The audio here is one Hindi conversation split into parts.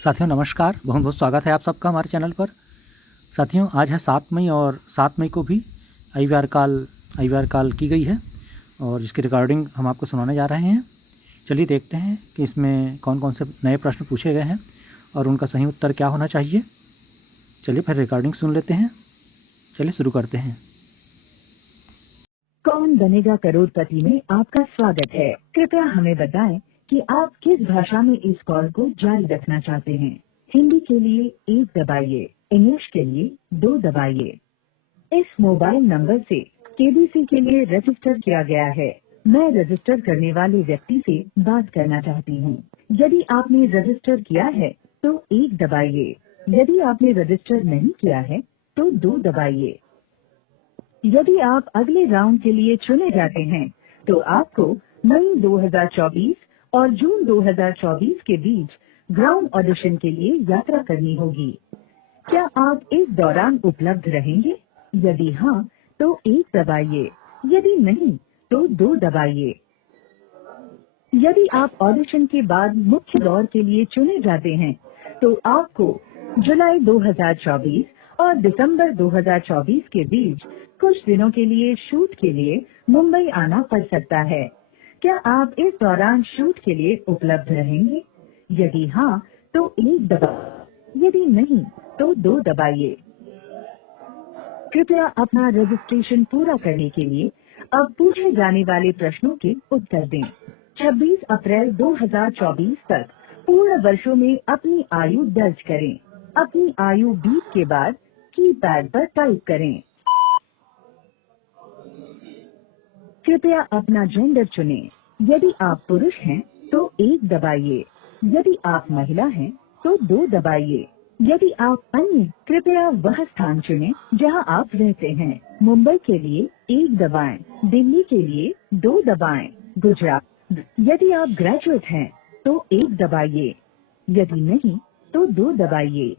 साथियों नमस्कार, बहुत बहुत स्वागत है आप सबका हमारे चैनल पर। साथियों आज है 7 मई और 7 मई को भी आईवीआर काल की गई है और जिसकी रिकॉर्डिंग हम आपको सुनाने जा रहे हैं। चलिए देखते हैं कि इसमें कौन कौन से नए प्रश्न पूछे गए हैं और उनका सही उत्तर क्या होना चाहिए। चलिए फिर रिकॉर्डिंग सुन लेते हैं। चलिए शुरू करते हैं। कौन बनेगा करोड़पति में आपका स्वागत है। कृपया हमें बताएं कि आप किस भाषा में इस कॉल को जारी रखना चाहते हैं। हिंदी के लिए 1 दबाइए, इंग्लिश के लिए 2 दबाइए। इस मोबाइल नंबर से केबीसी के लिए रजिस्टर किया गया है। मैं रजिस्टर करने वाले व्यक्ति से बात करना चाहती हूँ। यदि आपने रजिस्टर किया है तो 1 दबाइए। यदि आपने रजिस्टर नहीं किया है तो 2 दबाइए। यदि आप अगले राउंड के लिए चुने जाते हैं तो आपको मई 2024 और जून 2024 के बीच ग्राउंड ऑडिशन के लिए यात्रा करनी होगी। क्या आप इस दौरान उपलब्ध रहेंगे? यदि हाँ तो 1 दबाइए, यदि नहीं तो 2 दबाइए। यदि आप ऑडिशन के बाद मुख्य दौर के लिए चुने जाते हैं तो आपको जुलाई 2024 और दिसंबर 2024 के बीच कुछ दिनों के लिए शूट के लिए मुंबई आना पड़ सकता है। क्या आप इस दौरान शूट के लिए उपलब्ध रहेंगे? यदि हाँ तो 1 दबाइए, यदि नहीं तो 2 दबाइए। कृपया अपना रजिस्ट्रेशन पूरा करने के लिए अब पूछे जाने वाले प्रश्नों के उत्तर दें। 26 अप्रैल 2024 तक पूर्ण वर्षों में अपनी आयु दर्ज करें। अपनी आयु 20 के बाद कीपैड पर टाइप करें। कृपया अपना जेंडर चुनें। यदि आप पुरुष हैं तो 1 दबाइए। यदि आप महिला हैं तो 2 दबाइए। यदि आप अन्य, कृपया वह स्थान चुनें जहां आप रहते हैं। मुंबई के लिए 1 दबाएं, दिल्ली के लिए 2 दबाएं, गुजरात। यदि आप ग्रेजुएट हैं तो 1 दबाइए, यदि नहीं तो 2 दबाइए।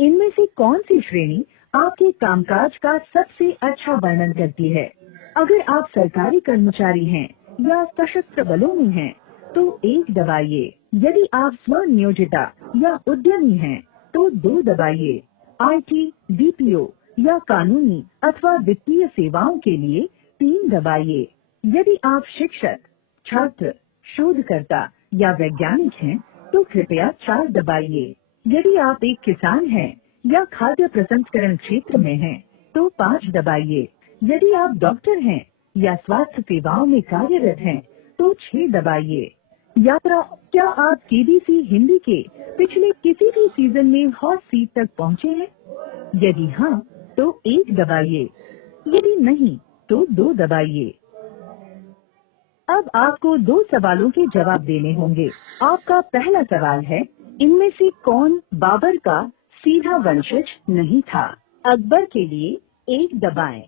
इनमें से कौन सी श्रेणी आपके कामकाज का सबसे अच्छा वर्णन करती है? अगर आप सरकारी कर्मचारी हैं या सशस्त्र बलों में हैं तो 1 दबाइए। यदि आप स्वनियोजिता या उद्यमी हैं तो 2 दबाइए। IT, BPO या कानूनी अथवा वित्तीय सेवाओं के लिए 3 दबाइए। यदि आप शिक्षक, छात्र, शोधकर्ता या वैज्ञानिक हैं तो कृपया 4 दबाइए। यदि आप एक किसान हैं या खाद्य प्रसंस्करण क्षेत्र में हैं तो 5 दबाइए। यदि आप डॉक्टर हैं या स्वास्थ्य सेवाओं में कार्यरत हैं तो 6 दबाइए। क्या आप केबीसी हिंदी के पिछले किसी भी सीजन में हॉट सीट तक पहुंचे हैं? यदि हाँ तो 1 दबाइए, यदि नहीं तो 2 दबाइए। अब आपको 2 सवालों के जवाब देने होंगे। आपका पहला सवाल है, इनमें से कौन बाबर का सीधा वंशज नहीं था? अकबर के लिए 1 दबाएं,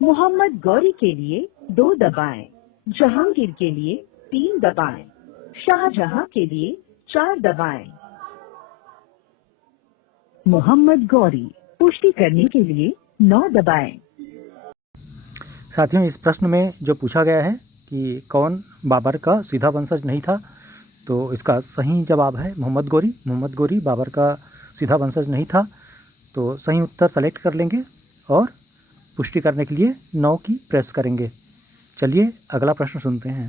मोहम्मद गौरी के लिए 2 दबाएं, जहांगीर के लिए 3 दबाएं, शाहजहां के लिए 4 दबाएं। मोहम्मद गौरी, पुष्टि करने के लिए 9 दबाएं। साथियों इस प्रश्न में जो पूछा गया है कि कौन बाबर का सीधा वंशज नहीं था, तो इसका सही जवाब है मोहम्मद गौरी। मोहम्मद गौरी बाबर का सीधा वंशज नहीं था। तो सही उत्तर सेलेक्ट कर लेंगे और पुष्टि करने के लिए 9 की प्रेस करेंगे। चलिए अगला प्रश्न सुनते हैं।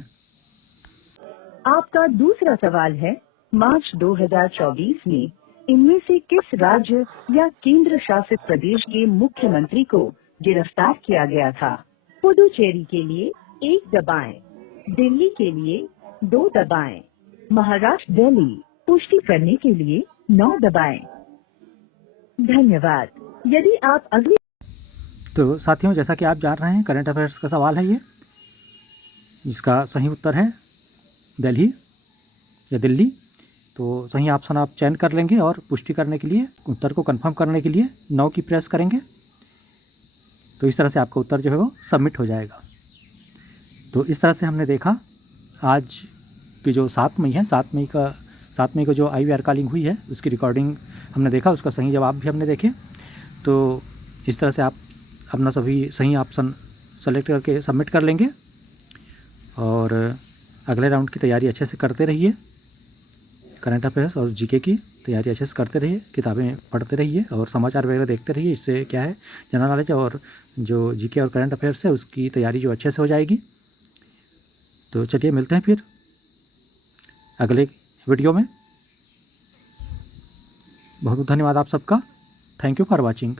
आपका दूसरा सवाल है, मार्च 2024 में इनमें से किस राज्य या केंद्र शासित प्रदेश के मुख्यमंत्री को गिरफ्तार किया गया था? पुडुचेरी के लिए 1 दबाएं, दिल्ली के लिए 2 दबाएं, महाराष्ट्र दिल्ली, पुष्टि करने के लिए 9 दबाएं। धन्यवाद। यदि आप अगले तो साथियों जैसा कि आप जान रहे हैं करंट अफेयर्स का सवाल है ये, जिसका सही उत्तर है दिल्ली या दिल्ली। तो सही ऑप्शन आप चयन कर लेंगे और पुष्टि करने के लिए, उत्तर को कंफर्म करने के लिए 9 की प्रेस करेंगे। तो इस तरह से आपका उत्तर जो है वो सबमिट हो जाएगा। तो इस तरह से हमने देखा आज की जो 7 मई है, 7 मई को जो आईवीआर कॉलिंग हुई है उसकी रिकॉर्डिंग हमने देखा, उसका सही जवाब भी हमने देखे। तो इस तरह से आप अपना सभी सही ऑप्शन सेलेक्ट करके सबमिट कर लेंगे और अगले राउंड की तैयारी अच्छे से करते रहिए। करंट अफेयर्स और जीके की तैयारी अच्छे से करते रहिए, किताबें पढ़ते रहिए और समाचार वगैरह देखते रहिए। इससे क्या है, जनरल नॉलेज और जो जीके और करंट अफेयर्स है उसकी तैयारी जो अच्छे से हो जाएगी। तो चलिए मिलते हैं फिर अगले वीडियो में। बहुत बहुत धन्यवाद आप सबका। Thank you for watching.